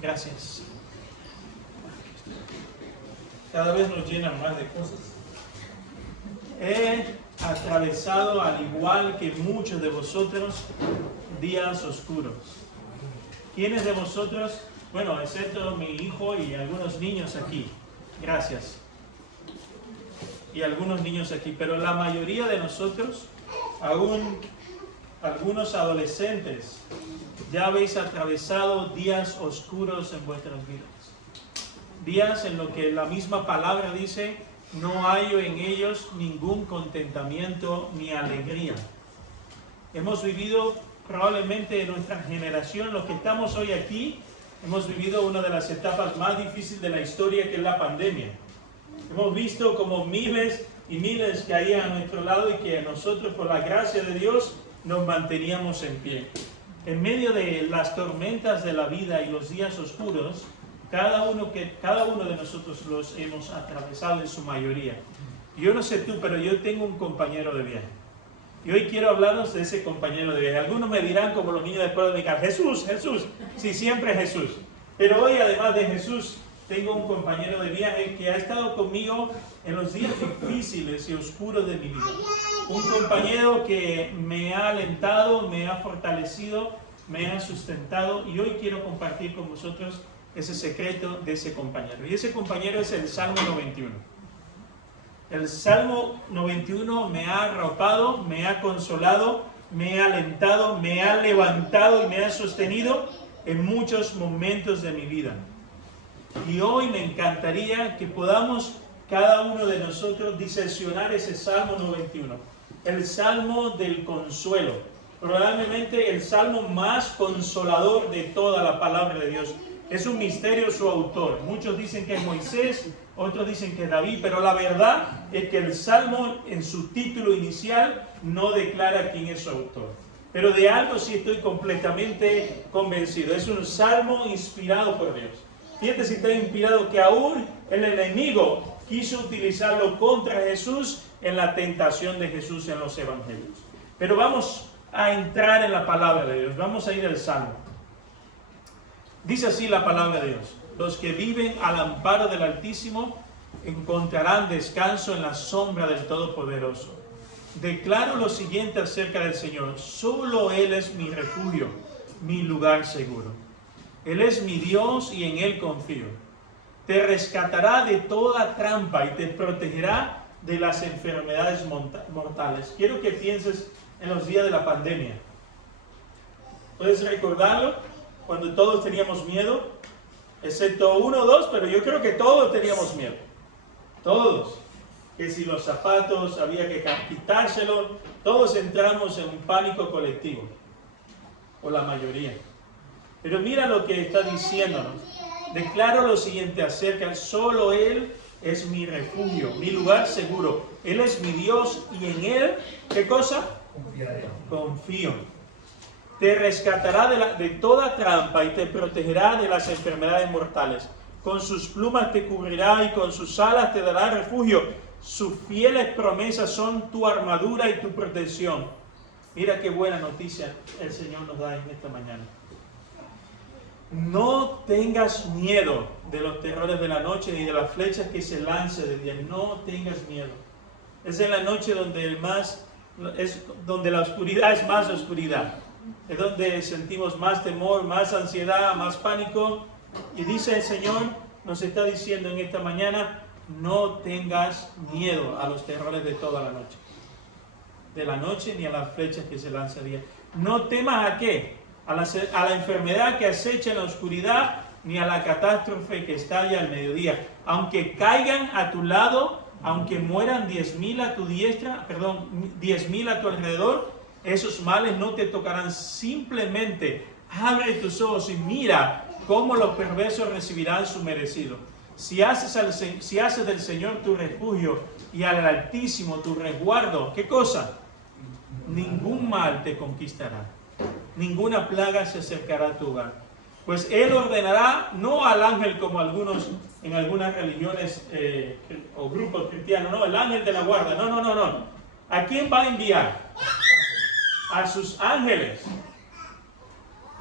Gracias. Cada vez nos llenan más de cosas. He atravesado, al igual que muchos de vosotros, días oscuros. ¿Quiénes de vosotros? Bueno, excepto mi hijo y algunos niños aquí. Gracias. Y algunos niños aquí. Pero la mayoría de nosotros, aún algunos adolescentes, ya habéis atravesado días oscuros en vuestras vidas. Días en los que la misma palabra dice, no hallo en ellos ningún contentamiento ni alegría. Hemos vivido probablemente en nuestra generación, los que estamos hoy aquí, hemos vivido una de las etapas más difíciles de la historia, que es la pandemia. Hemos visto como miles y miles caían a nuestro lado y que nosotros, por la gracia de Dios, nos manteníamos en pie. En medio de las tormentas de la vida y los días oscuros, cada uno de nosotros los hemos atravesado en su mayoría. Yo no sé tú, pero yo tengo un compañero de viaje. Y hoy quiero hablaros de ese compañero de viaje. Algunos me dirán, como los niños del pueblo de Nicaragua, Jesús, Jesús. Sí, siempre Jesús. Pero hoy, además de Jesús, tengo un compañero de viaje que ha estado conmigo en los días difíciles y oscuros de mi vida. Un compañero que me ha alentado, me ha fortalecido, me ha sustentado. Y hoy quiero compartir con vosotros ese secreto de ese compañero. Y ese compañero es el Salmo 91. El Salmo 91 me ha arropado, me ha consolado, me ha alentado, me ha levantado y me ha sostenido en muchos momentos de mi vida. Y hoy me encantaría que podamos cada uno de nosotros diseccionar ese Salmo 91. El Salmo del consuelo. Probablemente el Salmo más consolador de toda la palabra de Dios. Es un misterio su autor. Muchos dicen que es Moisés, otros dicen que es David, pero la verdad es que el Salmo en su título inicial no declara quién es su autor. Pero de algo sí estoy completamente convencido. Es un Salmo inspirado por Dios. Fíjate si está inspirado que aún el enemigo quiso utilizarlo contra Jesús en la tentación de Jesús en los evangelios. Pero vamos a entrar en la palabra de Dios. Vamos a ir al Salmo. Dice así la palabra de Dios: los que viven al amparo del Altísimo encontrarán descanso en la sombra del Todopoderoso. Declaro lo siguiente acerca del Señor: solo Él es mi refugio, mi lugar seguro. Él es mi Dios y en Él confío. Te rescatará de toda trampa y te protegerá de las enfermedades mortales. Quiero que pienses en los días de la pandemia. ¿Puedes recordarlo? Cuando todos teníamos miedo, excepto uno o dos, pero yo creo que todos teníamos miedo. Todos. Que si los zapatos había que quitárselos, todos entramos en un pánico colectivo. O la mayoría. Pero mira lo que está diciéndonos. Declaro lo siguiente acerca: solo Él es mi refugio, mi lugar seguro. Él es mi Dios y en Él, ¿qué cosa? Confío. Te rescatará de toda trampa y te protegerá de las enfermedades mortales. Con sus plumas te cubrirá y con sus alas te dará refugio. Sus fieles promesas son tu armadura y tu protección. Mira qué buena noticia el Señor nos da en esta mañana. No tengas miedo de los terrores de la noche ni de las flechas que se lancen de día. No tengas miedo. Es en la noche donde donde la oscuridad es más oscuridad. Es donde sentimos más temor, más ansiedad, más pánico. Y dice el Señor, nos está diciendo en esta mañana: no tengas miedo a los terrores de toda la noche. De la noche ni a las flechas que se lanzan de día. No temas ¿a qué? A la enfermedad que acecha en la oscuridad, ni a la catástrofe que estalla al mediodía. Aunque caigan a tu lado, aunque mueran 10,000 a tu diestra, 10,000 a tu alrededor, esos males no te tocarán. Simplemente abre tus ojos y mira cómo los perversos recibirán su merecido. Si haces del Señor tu refugio y al Altísimo tu resguardo, ¿qué cosa? Ningún mal te conquistará. Ninguna plaga se acercará a tu hogar. Pues Él ordenará, no al ángel como algunos en algunas religiones o grupos cristianos, no, el ángel de la guarda, no. ¿A quién va a enviar? A sus ángeles.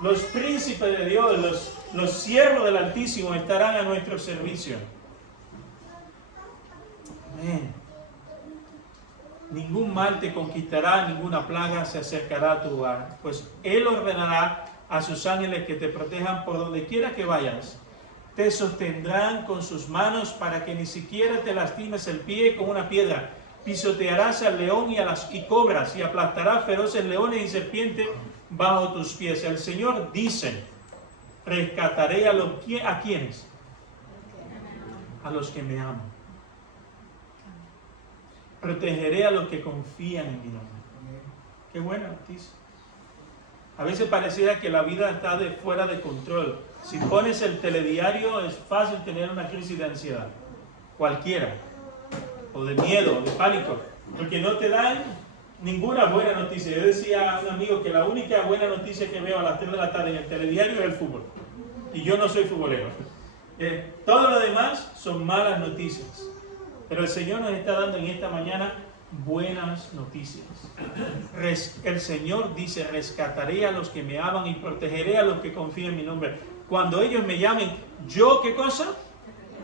Los príncipes de Dios, los siervos del Altísimo estarán a nuestro servicio. Amén. Ningún mal te conquistará, ninguna plaga se acercará a tu hogar, pues Él ordenará a sus ángeles que te protejan por donde quiera que vayas. Te sostendrán con sus manos para que ni siquiera te lastimes el pie con una piedra. Pisotearás al león y cobras y aplastarás feroces leones y serpientes bajo tus pies. El Señor dice, rescataré ¿a quiénes? A los que me aman. Protegeré a los que confían en mi nombre. Qué buena noticia. A veces pareciera que la vida está fuera de control. Si pones el telediario es fácil tener una crisis de ansiedad. Cualquiera. O de miedo, o de pánico. Porque no te dan ninguna buena noticia. Yo decía a un amigo que la única buena noticia que veo a las 3 de la tarde en el telediario es el fútbol. Y yo no soy futbolero. Todo lo demás son malas noticias. Pero el Señor nos está dando en esta mañana buenas noticias. El Señor dice, rescataré a los que me aman y protegeré a los que confían en mi nombre. Cuando ellos me llamen, ¿yo qué cosa?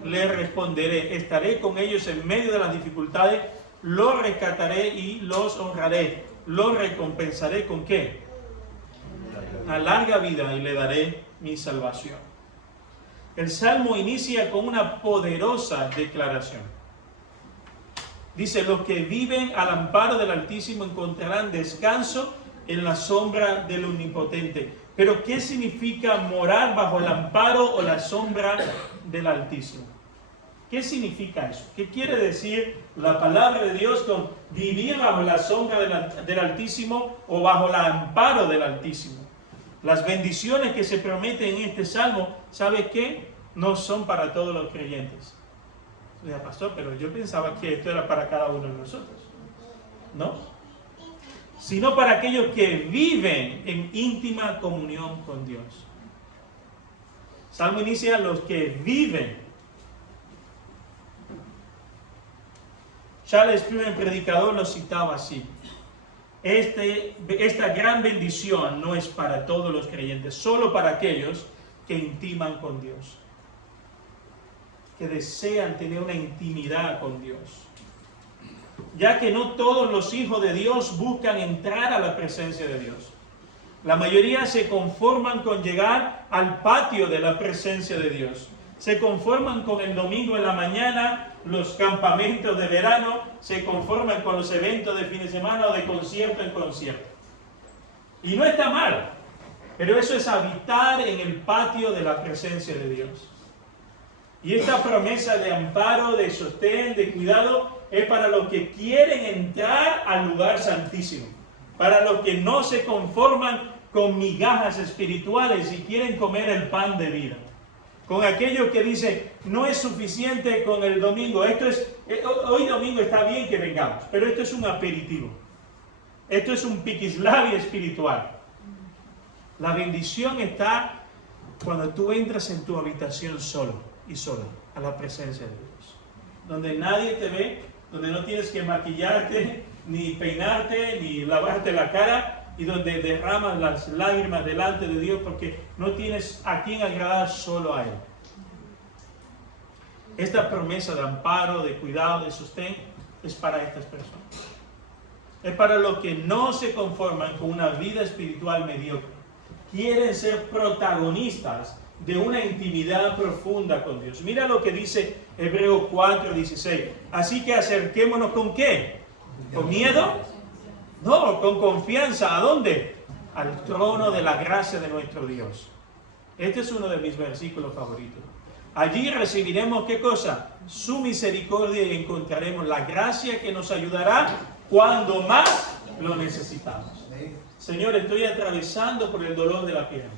Les responderé. Estaré con ellos en medio de las dificultades, los rescataré y los honraré. Los recompensaré ¿con qué? A larga vida, y le daré mi salvación. El Salmo inicia con una poderosa declaración. Dice, los que viven al amparo del Altísimo encontrarán descanso en la sombra del Omnipotente. Pero, ¿qué significa morar bajo el amparo o la sombra del Altísimo? ¿Qué significa eso? ¿Qué quiere decir la palabra de Dios con vivir bajo la sombra del Altísimo o bajo el amparo del Altísimo? Las bendiciones que se prometen en este salmo, ¿sabe qué? No son para todos los creyentes. Oiga, pastor, pero yo pensaba que esto era para cada uno de nosotros. ¿No? Sino para aquellos que viven en íntima comunión con Dios. Salmo inicia los que viven. Charles Spurgeon, predicador, lo citaba así. Esta gran bendición no es para todos los creyentes, solo para aquellos que intiman con Dios, que desean tener una intimidad con Dios. Ya que no todos los hijos de Dios buscan entrar a la presencia de Dios. La mayoría se conforman con llegar al patio de la presencia de Dios. Se conforman con el domingo en la mañana, los campamentos de verano, se conforman con los eventos de fin de semana o de concierto en concierto. Y no está mal, pero eso es habitar en el patio de la presencia de Dios. Y esta promesa de amparo, de sostén, de cuidado, es para los que quieren entrar al lugar santísimo. Para los que no se conforman con migajas espirituales y quieren comer el pan de vida. Con aquellos que dicen, no es suficiente con el domingo. Hoy domingo está bien que vengamos, pero esto es un aperitivo. Esto es un piquislavi espiritual. La bendición está cuando tú entras en tu habitación solo y sola, a la presencia de Dios. Donde nadie te ve, donde no tienes que maquillarte, ni peinarte, ni lavarte la cara, y donde derramas las lágrimas delante de Dios porque no tienes a quien agradar, solo a Él. Esta promesa de amparo, de cuidado, de sostén, es para estas personas. Es para los que no se conforman con una vida espiritual mediocre. Quieren ser protagonistas de una intimidad profunda con Dios. Mira lo que dice Hebreos 4:16. Así que acerquémonos ¿con qué? ¿Con miedo? No, con confianza. ¿A dónde? Al trono de la gracia de nuestro Dios. Este es uno de mis versículos favoritos. Allí recibiremos ¿qué cosa? Su misericordia y encontraremos la gracia que nos ayudará cuando más lo necesitamos. Señor, estoy atravesando por el dolor de la pierna.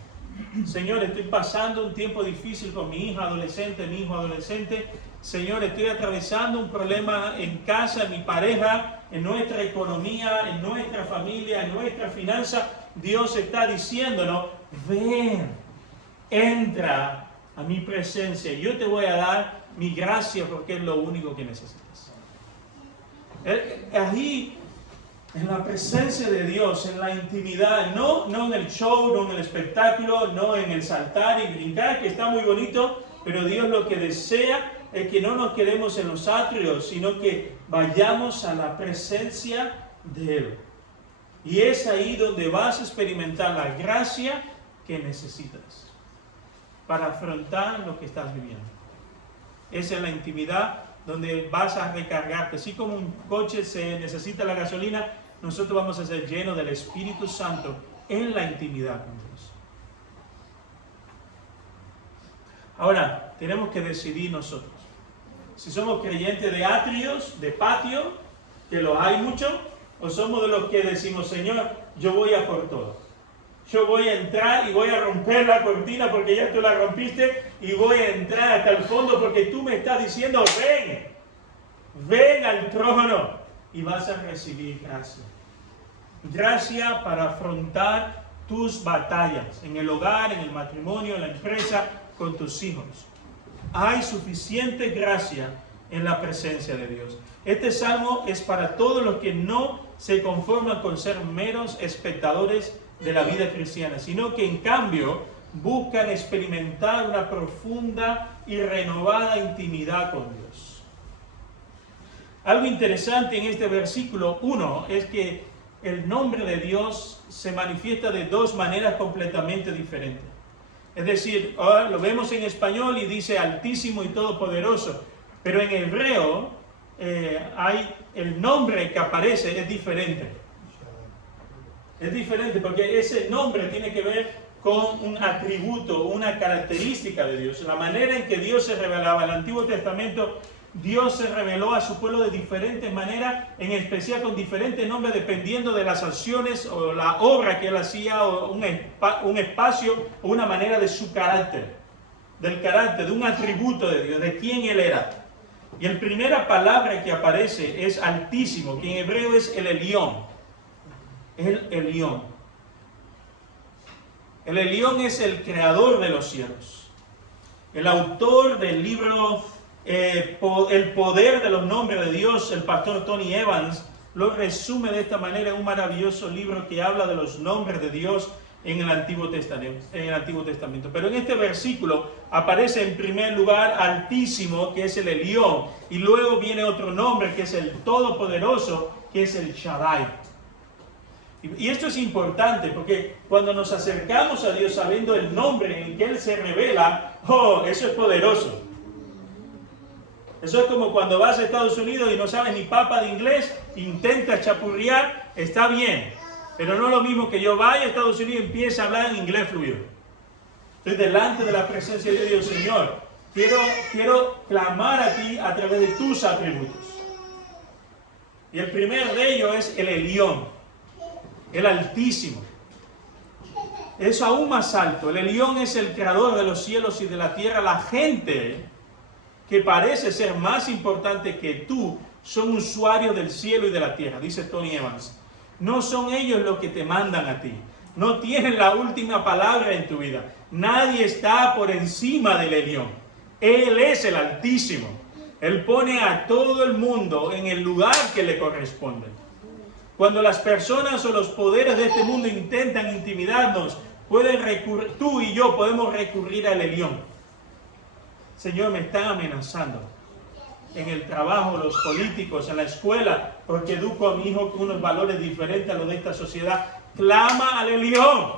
Señor, estoy pasando un tiempo difícil con mi hija adolescente, mi hijo adolescente. Señor, estoy atravesando un problema en casa, en mi pareja, en nuestra economía, en nuestra familia, en nuestra finanza. Dios está diciéndonos, ven, entra a mi presencia. Yo te voy a dar mi gracia porque es lo único que necesitas. Allí En la presencia de Dios, en la intimidad, no en el show, no en el espectáculo, no en el saltar y brincar, que está muy bonito, pero Dios lo que desea es que no nos quedemos en los atrios, sino que vayamos a la presencia de Él. Y es ahí donde vas a experimentar la gracia que necesitas para afrontar lo que estás viviendo. Es en la intimidad donde vas a recargarte. Así como un coche se necesita la gasolina, nosotros vamos a ser llenos del Espíritu Santo en la intimidad con Dios. Ahora, tenemos que decidir nosotros. Si somos creyentes de atrios, de patio, que los hay muchos, o somos de los que decimos, Señor, yo voy a por todo. Yo voy a entrar y voy a romper la cortina porque ya tú la rompiste y voy a entrar hasta el fondo porque tú me estás diciendo, ven al trono y vas a recibir gracia. Gracia para afrontar tus batallas en el hogar, en el matrimonio, en la empresa, con tus hijos. Hay suficiente gracia en la presencia de Dios. Este salmo es para todos los que no se conforman con ser meros espectadores de la vida cristiana, sino que en cambio buscan experimentar una profunda y renovada intimidad con Dios. Algo interesante en este versículo 1 es que el nombre de Dios se manifiesta de dos maneras completamente diferentes. Es decir, ahora lo vemos en español y dice Altísimo y Todopoderoso, pero en hebreo el nombre que aparece es diferente. Es diferente porque ese nombre tiene que ver con un atributo, una característica de Dios. La manera en que Dios se revelaba en el Antiguo Testamento, Dios se reveló a su pueblo de diferentes maneras, en especial con diferentes nombres dependiendo de las acciones o la obra que él hacía, o un espacio o una manera de su carácter, de un atributo de Dios, de quién él era. Y la primera palabra que aparece es Altísimo, que en hebreo es el Elión. El Elión. El Elión es el creador de los cielos. El autor del libro El poder de los nombres de Dios, el pastor Tony Evans, lo resume de esta manera en un maravilloso libro que habla de los nombres de Dios en el Antiguo Testamento. Pero en este versículo aparece en primer lugar Altísimo, que es el Elión, y luego viene otro nombre que es el Todopoderoso, que es el Shaddai. Y esto es importante porque cuando nos acercamos a Dios sabiendo el nombre en que Él se revela, eso es poderoso. Eso es como cuando vas a Estados Unidos y no sabes ni papa de inglés, intentas chapurrear, está bien. Pero no es lo mismo que yo vaya a Estados Unidos y empiece a hablar en inglés fluido. Estoy delante de la presencia de Dios, Señor. Quiero clamar a ti a través de tus atributos. Y el primero de ellos es el Elión, el Altísimo. Es aún más alto. El Elión es el creador de los cielos y de la tierra. La gente que parece ser más importante que tú son usuarios del cielo y de la tierra, dice Tony Evans. No son ellos los que te mandan a ti. No tienen la última palabra en tu vida. Nadie está por encima del Elión. Él es el Altísimo. Él pone a todo el mundo en el lugar que le corresponde. Cuando las personas o los poderes de este mundo intentan intimidarnos, tú y yo podemos recurrir al Elión. Señor, me están amenazando en el trabajo, los políticos, en la escuela, porque educo a mi hijo con unos valores diferentes a los de esta sociedad. Clama al Elión.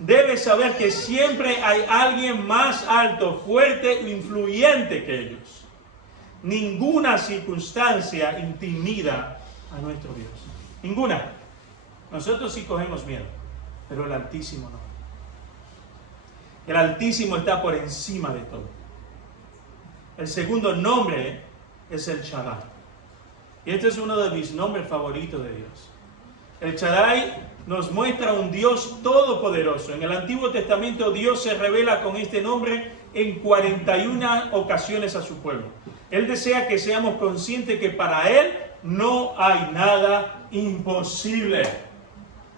Debes saber que siempre hay alguien más alto, fuerte e influyente que ellos. Ninguna circunstancia intimida a nuestro Dios. Ninguna. Nosotros sí cogemos miedo, pero el Altísimo no. El Altísimo está por encima de todo. El segundo nombre es el Shaddai. Y este es uno de mis nombres favoritos de Dios. El Shaddai nos muestra un Dios todopoderoso. En el Antiguo Testamento Dios se revela con este nombre en 41 ocasiones a su pueblo. Él desea que seamos conscientes que para Él no hay nada imposible.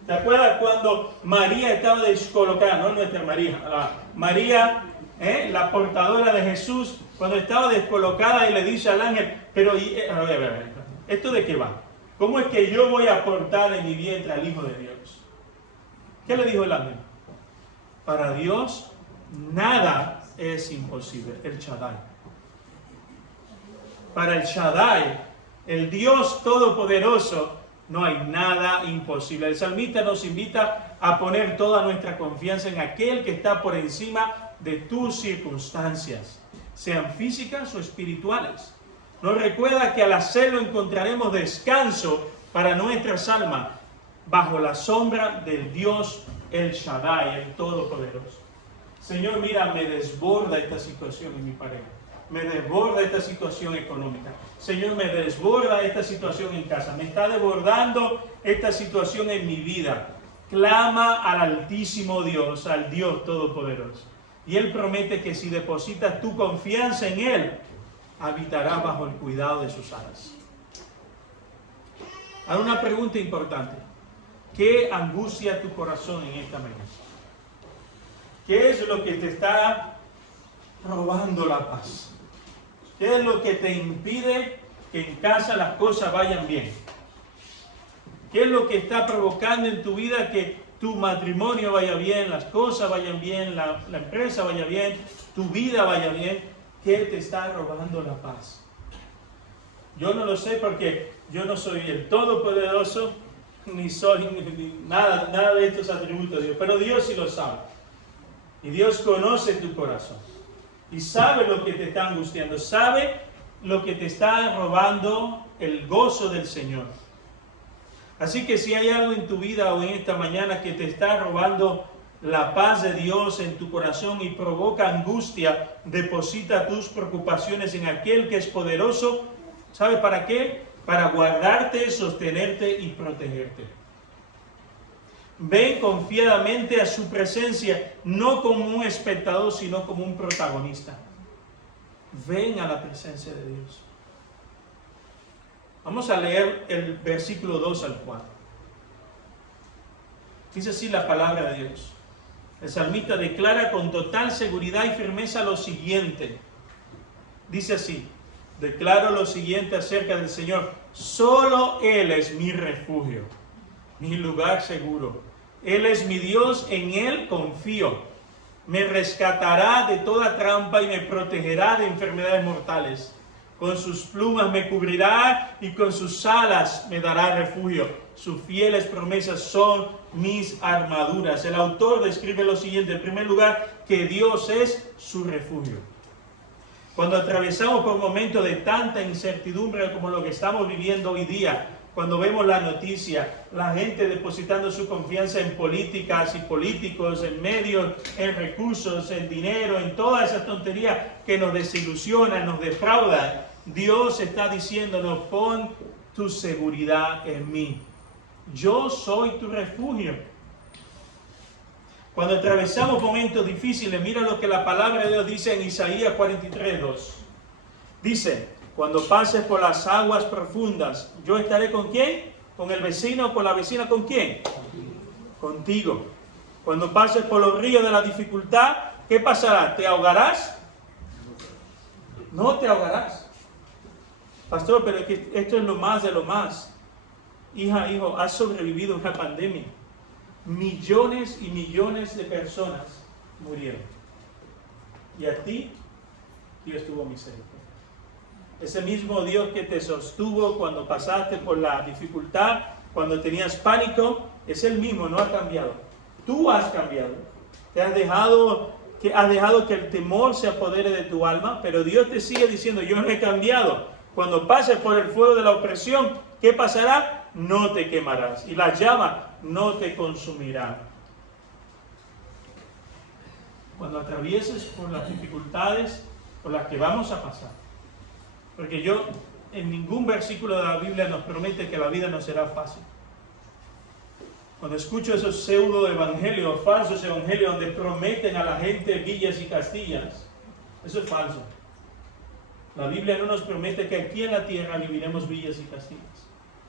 ¿Te acuerdas cuando María estaba descolocada? No nuestra María. María, la portadora de Jesús, cuando estaba descolocada y le dice al ángel, pero, a ver, ¿esto de qué va? ¿Cómo es que yo voy a aportar en mi vientre al Hijo de Dios? ¿Qué le dijo el ángel? Para Dios nada es imposible, el Shaddai. Para el Shaddai, el Dios Todopoderoso, no hay nada imposible. El salmista nos invita a poner toda nuestra confianza en aquel que está por encima de tus circunstancias, sean físicas o espirituales. Nos recuerda que al hacerlo encontraremos descanso para nuestras almas bajo la sombra del Dios el Shaddai, el Todopoderoso. Señor, mira, me desborda esta situación en mi pareja. Me desborda esta situación económica. Señor, me desborda esta situación en casa. Me está desbordando esta situación en mi vida. Clama al Altísimo Dios, al Dios Todopoderoso. Y Él promete que si depositas tu confianza en Él, habitará bajo el cuidado de sus alas. Ahora una pregunta importante. ¿Qué angustia tu corazón en esta mañana? ¿Qué es lo que te está robando la paz? ¿Qué es lo que te impide que en casa las cosas vayan bien? ¿Qué es lo que está provocando en tu vida que tu matrimonio vaya bien, las cosas vayan bien, la empresa vaya bien, tu vida vaya bien? ¿Qué te está robando la paz? Yo no lo sé porque yo no soy el Todopoderoso, ni soy nada de estos atributos de Dios, pero Dios sí lo sabe. Y Dios conoce tu corazón. Y sabe lo que te está angustiando, sabe lo que te está robando el gozo del Señor. Así que si hay algo en tu vida o en esta mañana que te está robando la paz de Dios en tu corazón y provoca angustia, deposita tus preocupaciones en aquel que es poderoso. ¿Sabe para qué? Para guardarte, sostenerte y protegerte. Ven confiadamente a su presencia, no como un espectador, sino como un protagonista. Ven a la presencia de Dios. Vamos a leer el versículo 2 al 4. Dice así la palabra de Dios. El salmista declara con total seguridad y firmeza lo siguiente. Dice así, declaro lo siguiente acerca del Señor. Solo Él es mi refugio, mi lugar seguro. Él es mi Dios, en Él confío. Me rescatará de toda trampa y me protegerá de enfermedades mortales. Con sus plumas me cubrirá y con sus alas me dará refugio. Sus fieles promesas son mis armaduras. El autor describe lo siguiente. En primer lugar, que Dios es su refugio. Cuando atravesamos por momentos de tanta incertidumbre como lo que estamos viviendo hoy día, cuando vemos la noticia, la gente depositando su confianza en políticas y políticos, en medios, en recursos, en dinero, en todas esas tonterías que nos desilusionan, nos defraudan, Dios está diciéndonos, pon tu seguridad en mí. Yo soy tu refugio. Cuando atravesamos momentos difíciles, mira lo que la palabra de Dios dice en Isaías 43:2. Dice, cuando pases por las aguas profundas, yo estaré ¿con quién? ¿Con el vecino, con la vecina? ¿Con quién? Contigo. Cuando pases por los ríos de la dificultad, ¿qué pasará? ¿Te ahogarás? No te ahogarás. Pastor, pero es que esto es lo más de lo más. Hija, hijo, has sobrevivido a una pandemia. Millones y millones de personas murieron. Y a ti, Dios tuvo misericordia. Ese mismo Dios que te sostuvo cuando pasaste por la dificultad, cuando tenías pánico, es el mismo, no ha cambiado. Tú has cambiado. Has dejado que el temor se apodere de tu alma, pero Dios te sigue diciendo, yo no he cambiado. Cuando pases por el fuego de la opresión, ¿qué pasará? No te quemarás. Y la llama no te consumirá. Cuando atravieses por las dificultades por las que vamos a pasar, porque en ningún versículo de la Biblia nos promete que la vida no será fácil. Cuando escucho esos pseudo evangelios, falsos evangelios, donde prometen a la gente villas y castillas, eso es falso. La Biblia no nos promete que aquí en la tierra viviremos villas y castillas.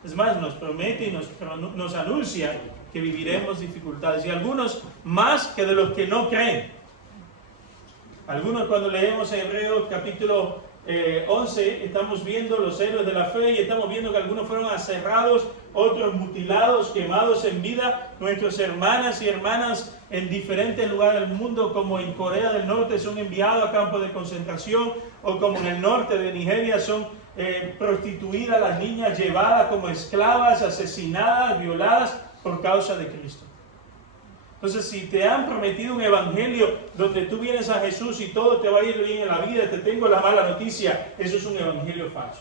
Es más, nos promete y nos anuncia que viviremos dificultades. Y algunos más que de los que no creen. Algunos cuando leemos en Hebreos capítulo 11 estamos viendo los héroes de la fe y estamos viendo que algunos fueron aserrados, otros mutilados, quemados en vida. Nuestras hermanas y hermanas en diferentes lugares del mundo, como en Corea del Norte, son enviados a campos de concentración, o como en el norte de Nigeria son prostituidas las niñas, llevadas como esclavas, asesinadas, violadas por causa de Cristo. Entonces, si te han prometido un evangelio donde tú vienes a Jesús y todo te va a ir bien en la vida, te tengo la mala noticia, eso es un evangelio falso.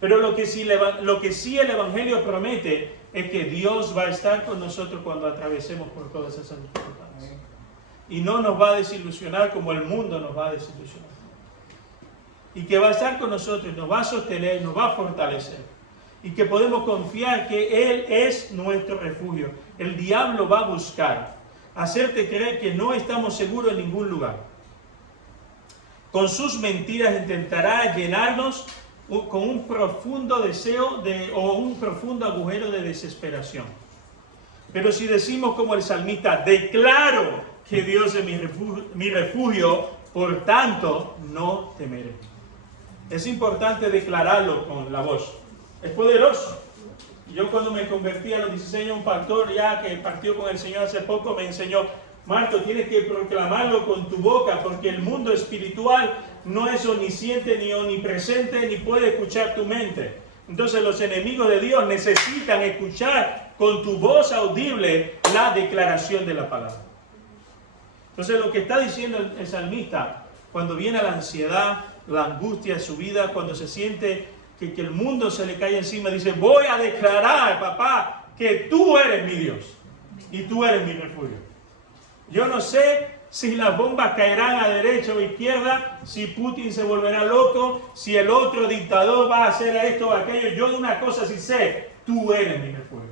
Pero lo que sí el evangelio promete es que Dios va a estar con nosotros cuando atravesemos por todas esas dificultades. Y no nos va a desilusionar como el mundo nos va a desilusionar. Y que va a estar con nosotros, nos va a sostener, nos va a fortalecer. Y que podemos confiar que Él es nuestro refugio. El diablo va a buscar hacerte creer que no estamos seguros en ningún lugar. Con sus mentiras intentará llenarnos con un profundo deseo o un profundo agujero de desesperación. Pero si decimos como el salmista, declaro que Dios es mi refugio, por tanto no temeré. Es importante declararlo con la voz. Es poderoso. Yo cuando me convertí a los 16 años, un pastor ya que partió con el Señor hace poco me enseñó, Marto, tienes que proclamarlo con tu boca, porque el mundo espiritual no es omnisciente ni omnipresente, ni puede escuchar tu mente. Entonces los enemigos de Dios necesitan escuchar con tu voz audible la declaración de la palabra. Entonces lo que está diciendo el salmista, cuando viene la ansiedad, la angustia a su vida, cuando se siente que el mundo se le cae encima, dice, voy a declarar, papá, que tú eres mi Dios y tú eres mi refugio. Yo no sé si las bombas caerán a derecha o a izquierda, si Putin se volverá loco, si el otro dictador va a hacer esto o aquello. Yo de una cosa sí sé, tú eres mi refugio.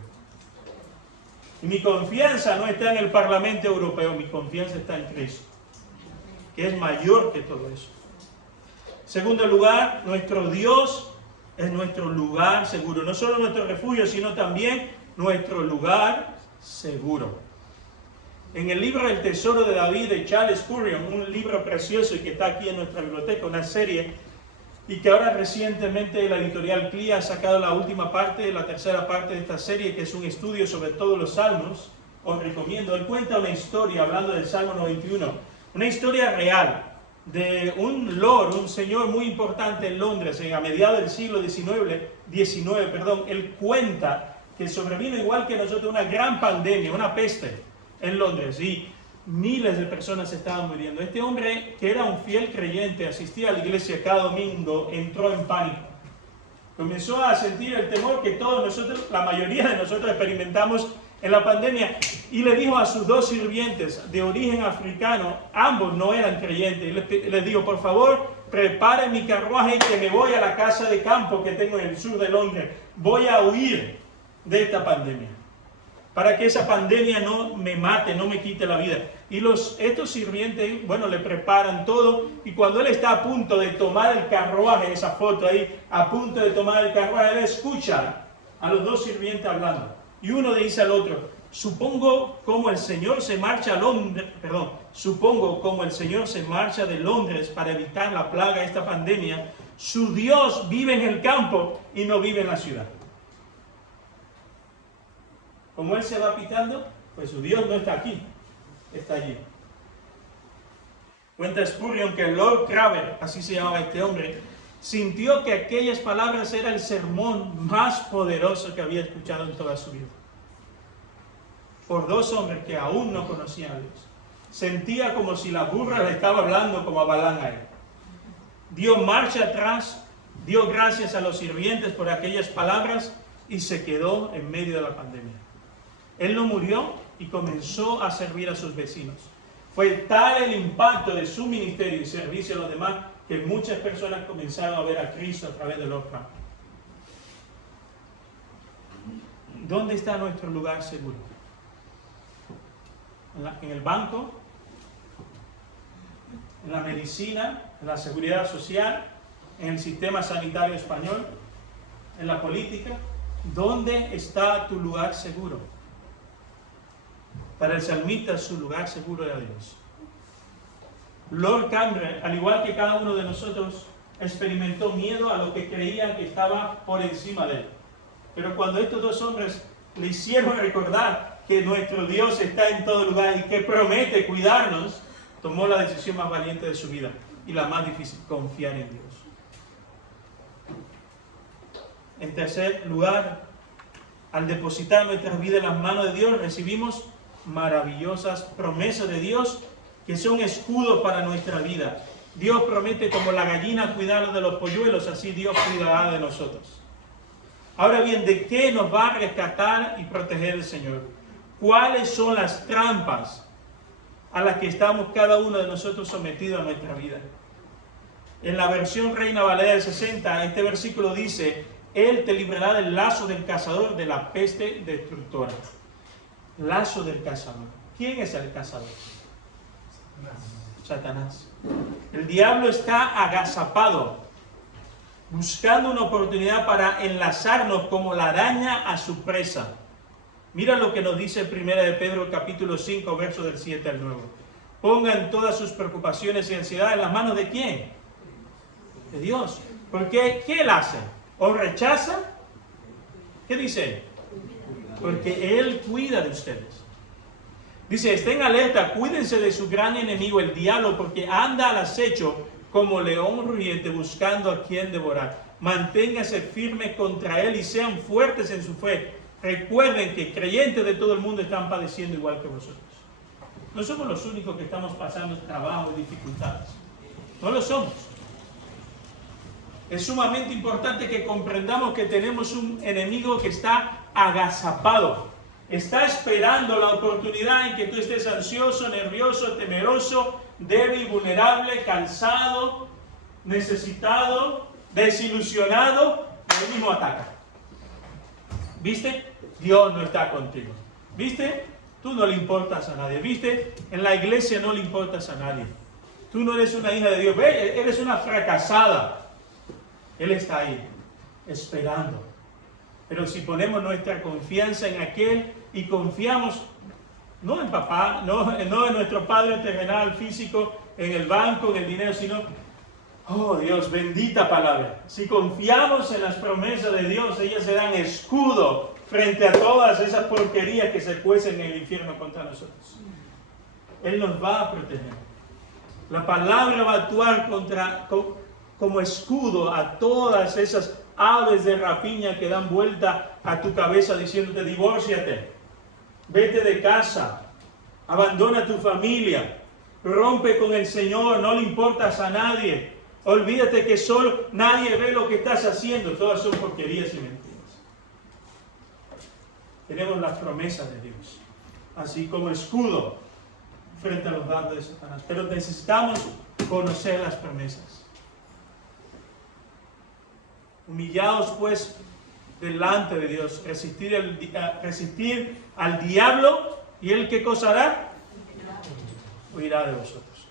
Y mi confianza no está en el Parlamento Europeo, mi confianza está en Cristo, que es mayor que todo eso. Segundo lugar, nuestro Dios es nuestro lugar seguro. No solo nuestro refugio, sino también nuestro lugar seguro. En el libro El Tesoro de David de Charles Spurgeon, un libro precioso y que está aquí en nuestra biblioteca, una serie, y que ahora recientemente la editorial CLIA ha sacado la última parte, la tercera parte de esta serie, que es un estudio sobre todos los salmos. Os recomiendo. Él cuenta una historia, hablando del Salmo 91, una historia real, de un lord, un señor muy importante en Londres, a mediados del siglo XIX, él cuenta que sobrevino igual que nosotros una gran pandemia, una peste en Londres, y miles de personas estaban muriendo. Este hombre, que era un fiel creyente, asistía a la iglesia cada domingo, entró en pánico. Comenzó a sentir el temor que todos nosotros, la mayoría de nosotros experimentamos en la pandemia, y le dijo a sus dos sirvientes de origen africano, ambos no eran creyentes, y les dijo, por favor, preparen mi carruaje que me voy a la casa de campo que tengo en el sur de Londres. Voy a huir de esta pandemia, para que esa pandemia no me mate, no me quite la vida. Y estos sirvientes, bueno, le preparan todo, y cuando él está a punto de tomar el carruaje, esa foto ahí, a punto de tomar el carruaje, él escucha a los dos sirvientes hablando. Y uno le dice al otro, supongo como el Señor se marcha de Londres para evitar la plaga, esta pandemia, su Dios vive en el campo y no vive en la ciudad. Como él se va pitando, pues su Dios no está aquí, está allí. Cuenta Spurgeon que Lord Craver, así se llamaba este hombre, sintió que aquellas palabras era el sermón más poderoso que había escuchado en toda su vida. Por dos hombres que aún no conocían a Dios. Sentía como si la burra le estaba hablando como a Balaam a él. Dio marcha atrás, dio gracias a los sirvientes por aquellas palabras y se quedó en medio de la pandemia. Él no murió y comenzó a servir a sus vecinos. Fue tal el impacto de su ministerio y servicio a los demás que muchas personas comenzaron a ver a Cristo a través de los campos. ¿Dónde está nuestro lugar seguro? ¿En el banco? ¿En la medicina? ¿En la seguridad social? ¿En el sistema sanitario español? ¿En la política? ¿Dónde está tu lugar seguro? Para el salmista, su lugar seguro era Dios. Lord Cranmer, al igual que cada uno de nosotros, experimentó miedo a lo que creían que estaba por encima de él. Pero cuando estos dos hombres le hicieron recordar que nuestro Dios está en todo lugar y que promete cuidarnos, tomó la decisión más valiente de su vida y la más difícil: confiar en Dios. En tercer lugar, al depositar nuestras vidas en las manos de Dios, recibimos maravillosas promesas de Dios que son escudos para nuestra vida. Dios promete, como la gallina cuidar de los polluelos, así Dios cuidará de nosotros. Ahora bien, ¿de qué nos va a rescatar y proteger el Señor? ¿Cuáles son las trampas a las que estamos cada uno de nosotros sometidos a nuestra vida? En la versión Reina Valera del 60, este versículo dice: Él te librará del lazo del cazador, de la peste destructora. Lazo del cazador. ¿Quién es el cazador? Satanás. El diablo está agazapado, buscando una oportunidad para enlazarnos como la araña a su presa. Mira lo que nos dice 1 de Pedro capítulo 5, versos del 7 al 9. Pongan todas sus preocupaciones y ansiedades en las manos de ¿quién? De Dios. Porque ¿qué Él hace? ¿O rechaza? ¿Qué dice? Porque Él cuida de ustedes. Dice: estén alerta, cuídense de su gran enemigo, el diablo, porque anda al acecho como león rugiente buscando a quien devorar. Manténganse firmes contra él y sean fuertes en su fe. Recuerden que creyentes de todo el mundo están padeciendo igual que vosotros. No somos los únicos que estamos pasando trabajo y dificultades. No lo somos. Es sumamente importante que comprendamos que tenemos un enemigo que está agazapado. Está esperando la oportunidad en que tú estés ansioso, nervioso, temeroso, débil, vulnerable, cansado, necesitado, desilusionado, y él mismo ataca. ¿Viste? Dios no está contigo. ¿Viste? Tú no le importas a nadie. ¿Viste? En la iglesia no le importas a nadie. Tú no eres una hija de Dios. Ve, eres una fracasada. Él está ahí, esperando. Pero si ponemos nuestra confianza en aquel y confiamos no en papá, no en nuestro Padre terrenal, físico, en el banco, en el dinero, sino, oh Dios, bendita palabra. Si confiamos en las promesas de Dios, ellas serán escudo frente a todas esas porquerías que se cuecen en el infierno contra nosotros. Él nos va a proteger. La palabra va a actuar como escudo a todas esas aves de rapiña que dan vuelta a tu cabeza diciéndote: divórciate, vete de casa, abandona tu familia, rompe con el Señor, no le importas a nadie, olvídate que solo nadie ve lo que estás haciendo. Todas son porquerías y mentiras. Tenemos las promesas de Dios, así como escudo frente a los dardos de Satanás, pero necesitamos conocer las promesas. Humillaos pues delante de Dios, resistir al diablo, y él ¿qué cosa hará? Huirá de vosotros.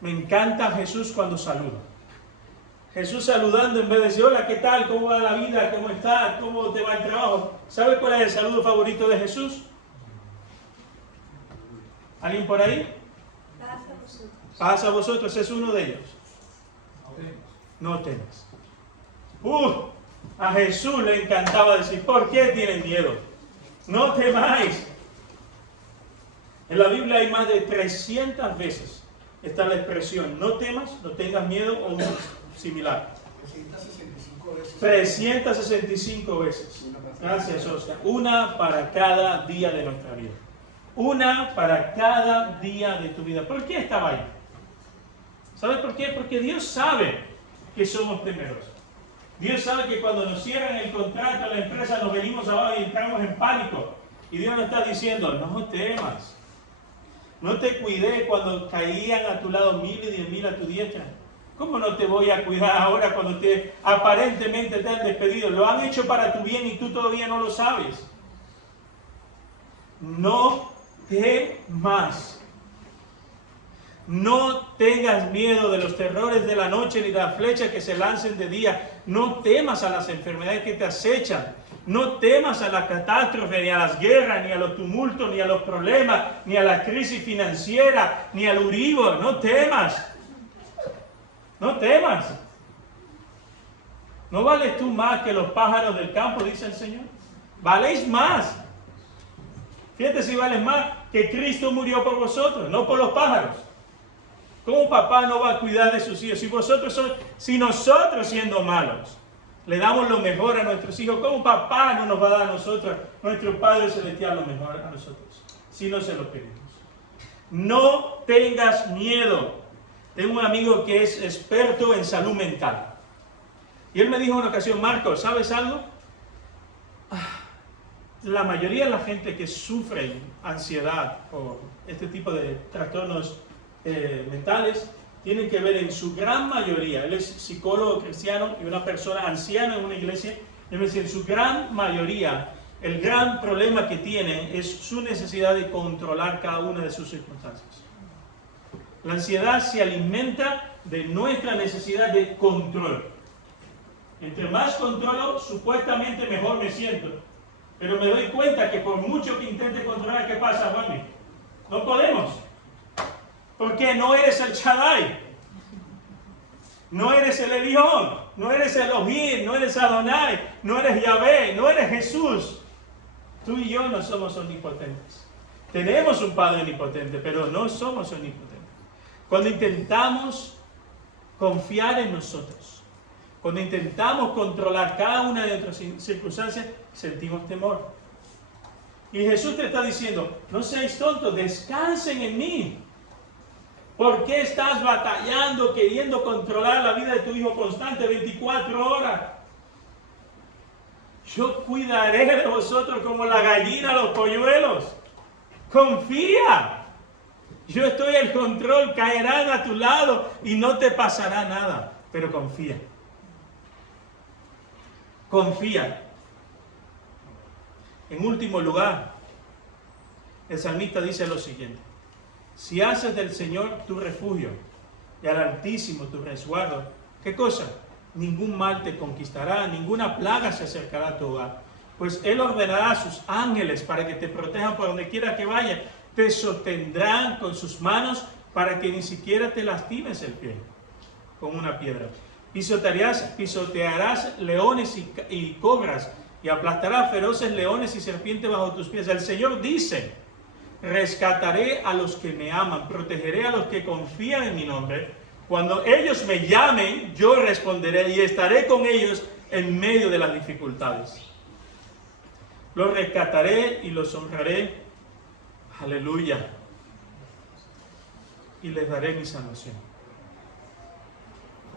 Me encanta Jesús cuando saluda. Jesús saludando, en vez de decir: hola, ¿qué tal? ¿Cómo va la vida? ¿Cómo estás? ¿Cómo te va el trabajo? ¿Sabe cuál es el saludo favorito de Jesús? ¿Alguien por ahí? Paz a vosotros. Paz a vosotros, es uno de ellos. No temas. A Jesús le encantaba decir: ¿por qué tienen miedo? No temáis. En la Biblia hay más de 300 veces está la expresión no temas, no tengas miedo o un similar. 365 veces. 365 veces. Gracias, Oscar. Una para cada día de nuestra vida. Una para cada día de tu vida. ¿Por qué estaba ahí? ¿Sabes por qué? Porque Dios sabe que somos temerosos. Dios sabe que cuando nos cierran el contrato a la empresa nos venimos abajo y entramos en pánico. Y Dios nos está diciendo: no temas. No te cuidé cuando caían a tu lado 1000 y 10.000 a tu diestra. ¿Cómo no te voy a cuidar ahora cuando aparentemente te han despedido? Lo han hecho para tu bien y tú todavía no lo sabes. No temas. No tengas miedo de los terrores de la noche ni de las flechas que se lancen de día. No temas a las enfermedades que te acechan, No temas a la catástrofe, ni a las guerras, ni a los tumultos, ni a los problemas, ni a la crisis financiera, ni al Uribor. No temas. No temas. ¿No vales tú más que los pájaros del campo, dice el Señor? Valéis más. Fíjate si vales más que Cristo murió por vosotros, no por los pájaros. ¿Cómo papá no va a cuidar de sus hijos? Si nosotros siendo malos le damos lo mejor a nuestros hijos, ¿cómo papá no nos va a dar a nosotros, nuestro Padre Celestial, lo mejor a nosotros? Si no se lo pedimos. No tengas miedo. Tengo un amigo que es experto en salud mental. Y él me dijo en una ocasión, Marcos, ¿sabes algo? La mayoría de la gente que sufre ansiedad o este tipo de trastornos mentales tienen que ver en su gran mayoría, él es psicólogo cristiano y una persona anciana en una iglesia, y me dice, en su gran mayoría, el gran problema que tiene es su necesidad de controlar cada una de sus circunstancias. La ansiedad se alimenta de nuestra necesidad de control. Entre más controlo, supuestamente mejor me siento. Pero me doy cuenta que por mucho que intente controlar, ¿qué pasa, Juanmi? No podemos. Porque no eres el Shaddai. No eres el Elión. No eres Elohim. No eres Adonai. No eres Yahvé. No eres Jesús. Tú y yo no somos omnipotentes. Tenemos un Padre omnipotente, pero no somos omnipotentes. Cuando intentamos confiar en nosotros, cuando intentamos controlar cada una de nuestras circunstancias, sentimos temor. Y Jesús te está diciendo, no seáis tontos, descansen en mí. ¿Por qué estás batallando, queriendo controlar la vida de tu hijo constante 24 horas? Yo cuidaré de vosotros como la gallina a los polluelos. Confía. Yo estoy al control, caerán a tu lado y no te pasará nada. Pero confía. Confía. En último lugar, el salmista dice lo siguiente. Si haces del Señor tu refugio y al Altísimo tu resguardo, ¿qué cosa? Ningún mal te conquistará, ninguna plaga se acercará a tu hogar. Pues Él ordenará a sus ángeles para que te protejan por donde quiera que vayas. Te sostendrán con sus manos para que ni siquiera te lastimes el pie con una piedra. Pisotearás leones y cobras y aplastarás feroces leones y serpientes bajo tus pies. El Señor dice, rescataré a los que me aman, protegeré a los que confían en mi nombre. Cuando ellos me llamen, yo responderé y estaré con ellos en medio de las dificultades. Los rescataré y los honraré. Aleluya. Y les daré mi salvación.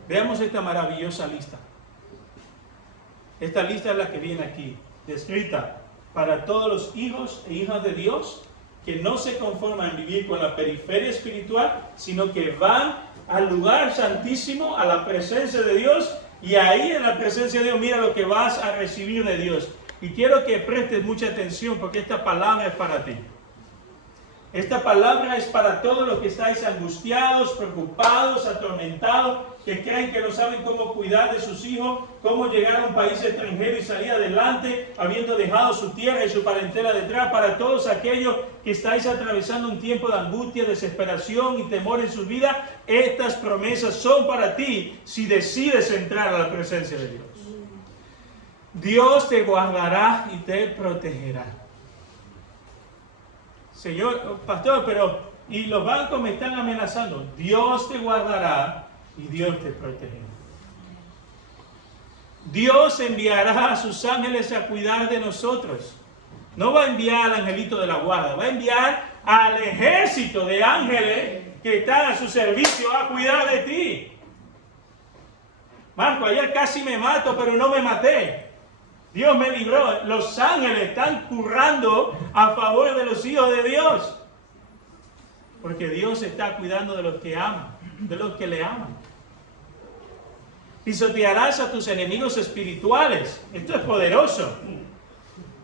Veamos esta maravillosa lista. Esta lista es la que viene aquí, descrita para todos los hijos e hijas de Dios que no se conforman a vivir con la periferia espiritual, sino que van al lugar santísimo, a la presencia de Dios, y ahí en la presencia de Dios mira lo que vas a recibir de Dios. Y quiero que prestes mucha atención porque esta palabra es para ti. Esta palabra es para todos los que estáis angustiados, preocupados, atormentados, que creen que no saben cómo cuidar de sus hijos, cómo llegar a un país extranjero y salir adelante, habiendo dejado su tierra y su parentela detrás. Para todos aquellos que estáis atravesando un tiempo de angustia, desesperación y temor en su vida, estas promesas son para ti si decides entrar a la presencia de Dios. Dios te guardará y te protegerá. Señor, pastor, pero y los bancos me están amenazando. Dios te guardará y Dios te protegerá. Dios enviará a sus ángeles a cuidar de nosotros. No va a enviar al angelito de la guarda, va a enviar al ejército de ángeles que están a su servicio a cuidar de ti. Marco, ayer casi me mato, pero no me maté. Dios me libró. Los ángeles están currando a favor de los hijos de Dios. Porque Dios está cuidando de los que aman, de los que le aman. Pisotearás a tus enemigos espirituales. Esto es poderoso.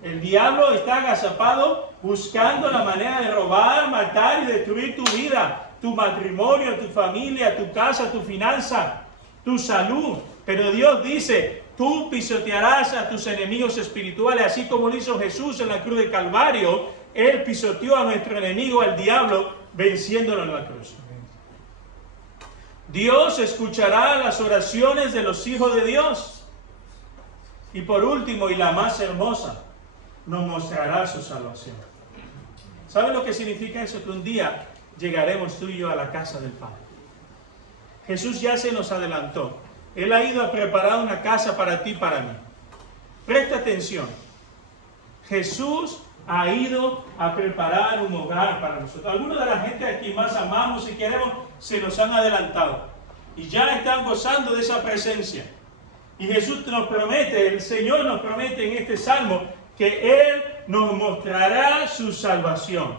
El diablo está agazapado buscando la manera de robar, matar y destruir tu vida, tu matrimonio, tu familia, tu casa, tu finanza, tu salud. Pero Dios dice, Tú pisotearás a tus enemigos espirituales, así como lo hizo Jesús en la cruz de Calvario. Él pisoteó a nuestro enemigo, al diablo, venciéndolo en la cruz. Dios escuchará las oraciones de los hijos de Dios. Y por último, y la más hermosa, nos mostrará su salvación. ¿Saben lo que significa eso? Que un día llegaremos tú y yo a la casa del Padre. Jesús ya se nos adelantó. Él ha ido a preparar una casa para ti y para mí. Presta atención. Jesús ha ido a preparar un hogar para nosotros. Algunos de la gente a quien más amamos y queremos se nos han adelantado. Y ya están gozando de esa presencia. Y Jesús nos promete, el Señor nos promete en este salmo, que Él nos mostrará su salvación.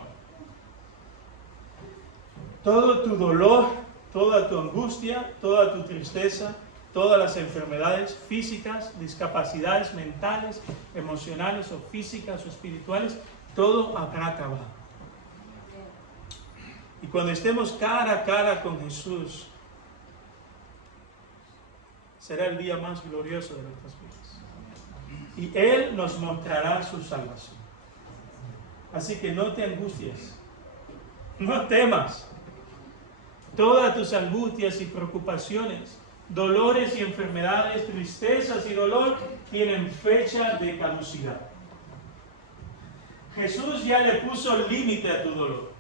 Todo tu dolor, toda tu angustia, toda tu tristeza, todas las enfermedades físicas, discapacidades mentales, emocionales o físicas o espirituales, todo habrá acabado. Y cuando estemos cara a cara con Jesús, será el día más glorioso de nuestras vidas. Y Él nos mostrará su salvación. Así que no te angusties, no temas. Todas tus angustias y preocupaciones, dolores y enfermedades, tristezas y dolor tienen fecha de caducidad. Jesús ya le puso límite a tu dolor.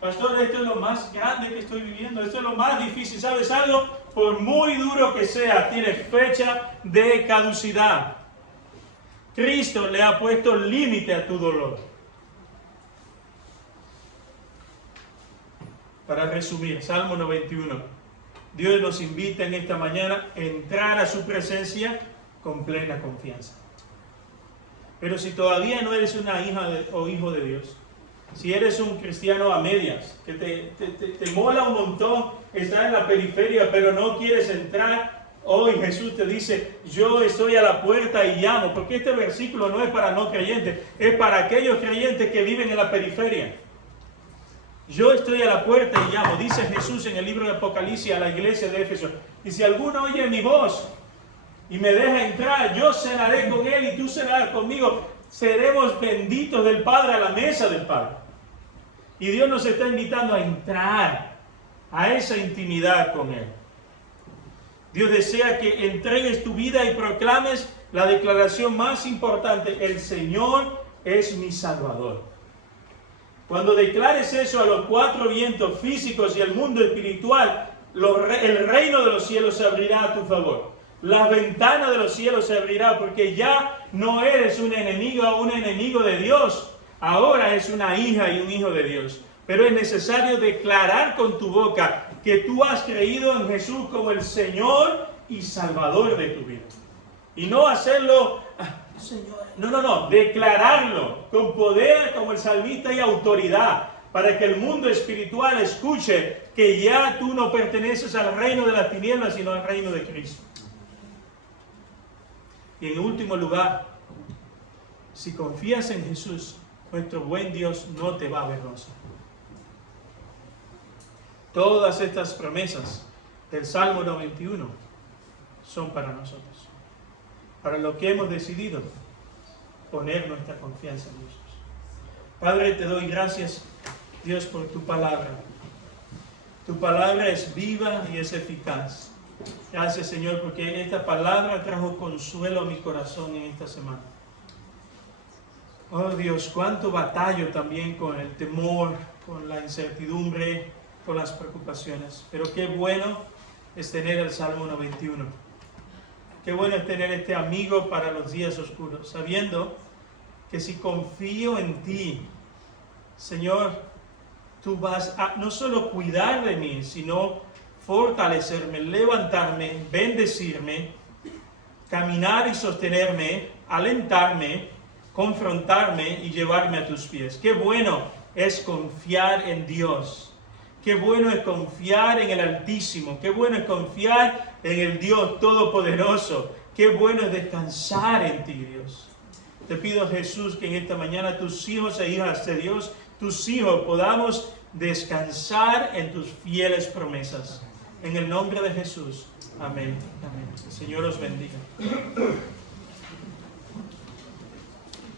Pastor, esto es lo más grande que estoy viviendo, esto es lo más difícil. ¿Sabes algo? Por muy duro que sea, tiene fecha de caducidad. Cristo le ha puesto límite a tu dolor. Para resumir, Salmo 91. Dios nos invita en esta mañana a entrar a su presencia con plena confianza. Pero si todavía no eres una hija o hijo de Dios, si eres un cristiano a medias, que te mola un montón estar en la periferia, pero no quieres entrar, hoy Jesús te dice, yo estoy a la puerta y llamo, porque este versículo no es para no creyentes, es para aquellos creyentes que viven en la periferia. Yo estoy a la puerta y llamo, dice Jesús en el libro de Apocalipsis a la iglesia de Éfeso. Y si alguno oye mi voz y me deja entrar, yo cenaré con él y tú cenarás conmigo. Seremos benditos del Padre a la mesa del Padre. Y Dios nos está invitando a entrar a esa intimidad con Él. Dios desea que entregues tu vida y proclames la declaración más importante: el Señor es mi Salvador. Cuando declares eso a los cuatro vientos físicos y al mundo espiritual, el reino de los cielos se abrirá a tu favor. La ventana de los cielos se abrirá, porque ya no eres un enemigo o un enemigo de Dios. Ahora es una hija y un hijo de Dios. Pero es necesario declarar con tu boca que tú has creído en Jesús como el Señor y Salvador de tu vida. Y no hacerlo, Señor. No. Declararlo con poder como el salmista y autoridad, para que el mundo espiritual escuche que ya tú no perteneces al reino de las tinieblas, sino al reino de Cristo. Y en último lugar, si confías en Jesús, nuestro buen Dios no te va a avergonzar. Todas estas promesas del Salmo 91 son para nosotros, para lo que hemos decidido poner nuestra confianza en Dios. Padre, te doy gracias, Dios, por tu palabra. Tu palabra es viva y es eficaz. Gracias, Señor, porque esta palabra trajo consuelo a mi corazón en esta semana. Oh Dios, cuánto batallo también con el temor, con la incertidumbre, con las preocupaciones. Pero qué bueno es tener el Salmo 91. Qué bueno es tener este amigo para los días oscuros, sabiendo que si confío en ti, Señor, tú vas a no solo cuidar de mí, sino fortalecerme, levantarme, bendecirme, caminar y sostenerme, alentarme, confrontarme y llevarme a tus pies. Qué bueno es confiar en Dios. Qué bueno es confiar en el Altísimo. Qué bueno es confiar en el Dios Todopoderoso. Qué bueno es descansar en ti, Dios. Te pido, Jesús, que en esta mañana tus hijos e hijas de Dios, tus hijos, podamos descansar en tus fieles promesas. En el nombre de Jesús. Amén. Amén. El Señor los bendiga.